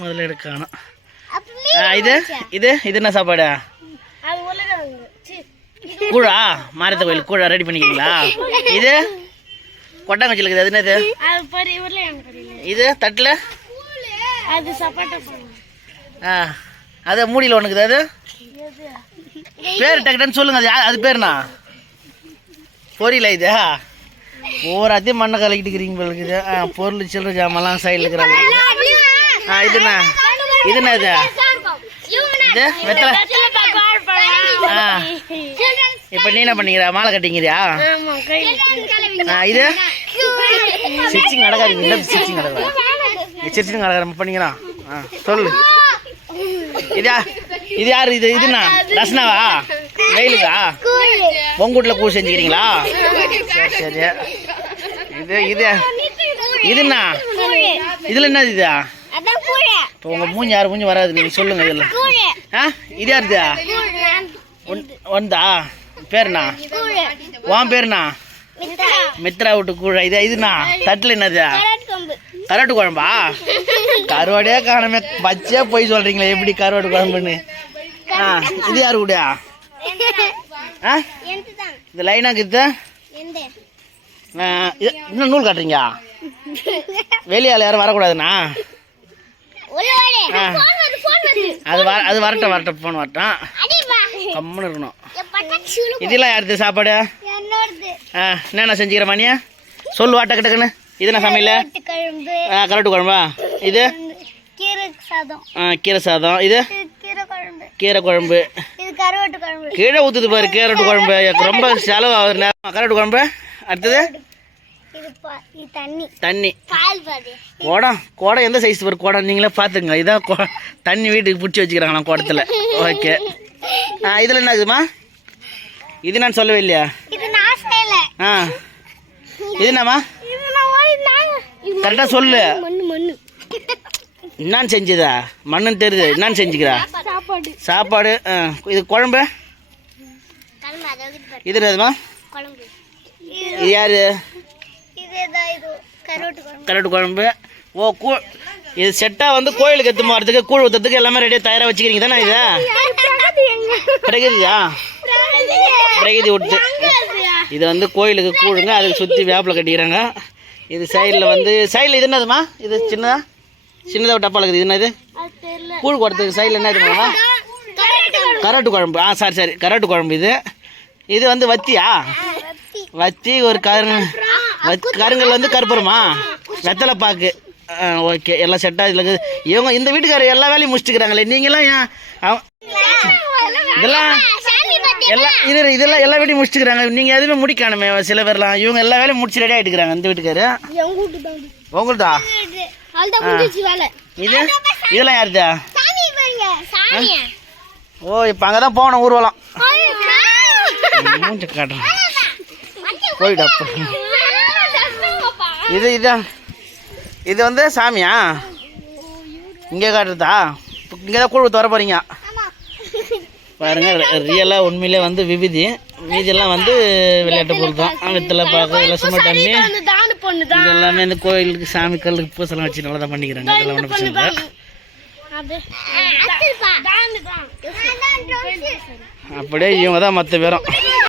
முதல்ல எடுக்கணும். இது இது இது என்ன சாப்பாடு? கூழா? மாரத்த கோயில் கூழா ரெடி பண்ணிக்கிறீங்களா? இது கொட்டாங்கச்சி இருக்குது, அது என்னது? இது தட்டில் அது மூடியில் ஒன்றுக்குது, அது பேர் டக்குன்னு சொல்லுங்க. அது அது பேருண்ணா பொரியல? இது ஓராத்தையும் மண்ணை கலக்கிட்டு இருக்கிறீங்க இருக்குது. பொருள் சில்லற ஜாமெல்லாம் சைடில் இருக்கிறாங்க. இதுண்ணா இதுண்ணா இது இது வெத்தலை. இப்போ நீ என்ன பண்ணிக்கிற? மாலை கட்டிங்கிறியா? இது ஸ்டிச்சிங் நடக்காது. ஸ்டிச்சிங் நடக்காது. ஸ்டிச்சிங் நடக்கிற பண்ணிக்கிறான். சொல்லு. இதா இது யார்? இது இதுண்ணா ரசனாவா? வெயிலுக்கா உங்க வீட்டில் கூழ் செஞ்சுக்கிறீங்களா? சரி சரி. இது இது இதுண்ணா இதில் என்னது? இதா இப்போ உங்கள் மூஞ்சி யார் மூஞ்சி வராது, நீங்கள் சொல்லுங்க. இதில் இது யாருதா? ஒன்றா பேருண்ணா? உன் பேருண்ணா? மித்ரா வீட்டு கூழ. இது இதுண்ணா தட்டில் என்னது? கருவாட்டு குழம்பா? கருவாடே காணமே, பச்சையா போய் சொல்றீங்களே, எப்படி கருவாட்டு குழம்புன்னு? இது யாரு கூட? இந்த லைனாக்கு இது இன்னும் நூல் காட்டுறீங்க? வெளியால் யாரும் வரக்கூடாதுண்ணா? அது அது வரட்டும் வரட்டும், போன் வரட்டும், கம்முன்னு இருக்கணும். இதெல்லாம் யாருது சாப்பாடு? என்னென்ன செஞ்சுக்கிற மணியா சொல்லு வாட்ட கிட்டக்குன்னு. இது என்ன சமையல்? கருவாட்டு குழம்பா? இது கீரை சாதம். இது கீரை குழம்பு. கீழே ஊற்றுது பாரு கீரட்டு குழம்பு. ரொம்ப செலவு ஆகுது. கருவாட்டு குழம்பு. அடுத்தது தண்ணி. குடம் குடம் எந்த சைஸ் பாரு குடம், நீங்களே பார்த்துங்க. இதான் தண்ணி வீட்டுக்கு பிடிச்சி வச்சுக்கிறாங்களா குடத்துல. ஓகே. இதில் என்ன இருக்குதுமா? இது நான் சொல்லவே இல்லையா? இது என்னம்மா? கரெக்டாக சொல்லு. என்னான்னு செஞ்சுதா? மண்ணுன்னு தெரியுது. என்னான்னு செஞ்சுக்கிறா? சாப்பாடு. இது குழம்பு. இது என்னதுமா? இது யாரு? கருவாட்டு குழம்பு. ஓ இது செட்டாக வந்து கோயிலுக்கு எடுத்து போகிறதுக்கு கூழ் ஊற்றுறதுக்கு எல்லாமே ரெடியாக தயாராக வச்சுக்கிறீங்க தானே? இது பிரகதியா? பிரகதி விட்டு இது வந்து கோயிலுக்கு கூழுங்க. அதுக்கு சுற்றி வேப்பில் கட்டிக்கிறாங்க. இது சைடில் வந்து சைடில் இது என்னதுமா? இது சின்னதாக டப்பால் இருக்குது. இது என்னது? கூழ் குடத்துக்கு சைடில் என்ன இருக்குமா? கருவாட்டு குழம்பு. சரி சரி, கருவாட்டு குழம்பு. இது இது வந்து வத்தியா? வத்தி ஒரு கருங்கல் வந்து கருப்புறமா? வெத்தலை பாக்கு. ஓகே, எல்லாம் செட்டாக இதில் இருக்குது. இவங்க இந்த வீட்டுக்காரர் எல்லா வேலையும் முடிச்சுக்கிறாங்களே, நீங்களாம் ஏன் இதெல்லாம் இதெல்லாம் எல்லா வீட்டையும் முடிச்சுக்கிறாங்க, நீங்கள் எதுவுமே முடிக்கணுமே? சில பேர்லாம் இவங்க எல்லா வேலையும் முடிச்சு ரெடி ஆகிட்டுக்கிறாங்க. இந்த வீட்டுக்காரு உங்களுதா? இது இதெல்லாம் யாருதா? ஓ, இப்போ அங்கே தான் போகணும் ஊர்வலம். மூஞ்ச காட்டுறேன் போயிடு. அப்போ இதுதான் இது வந்து சாமியா? இங்கே காட்டுறதா? இங்கே தான் கூழ் வர போகிறீங்க பாருங்க. ரியலாக உண்மையிலே வந்து விபூதி, மீதியெல்லாம் வந்து விளையாட்டு பொருள் தான். வெத்தலை பார்க்க எல்லாம் சும்மா தண்ணி இது எல்லாமே இந்த கோயிலுக்கு சாமி கல்லுக்கு பூசெல்லாம் வச்சு நல்லா தான் பண்ணிக்கிறாங்க. அதெல்லாம் ஒன்றும் பிரச்சனை இல்லை. அப்படியே இவங்க தான் மற்ற பேரும்.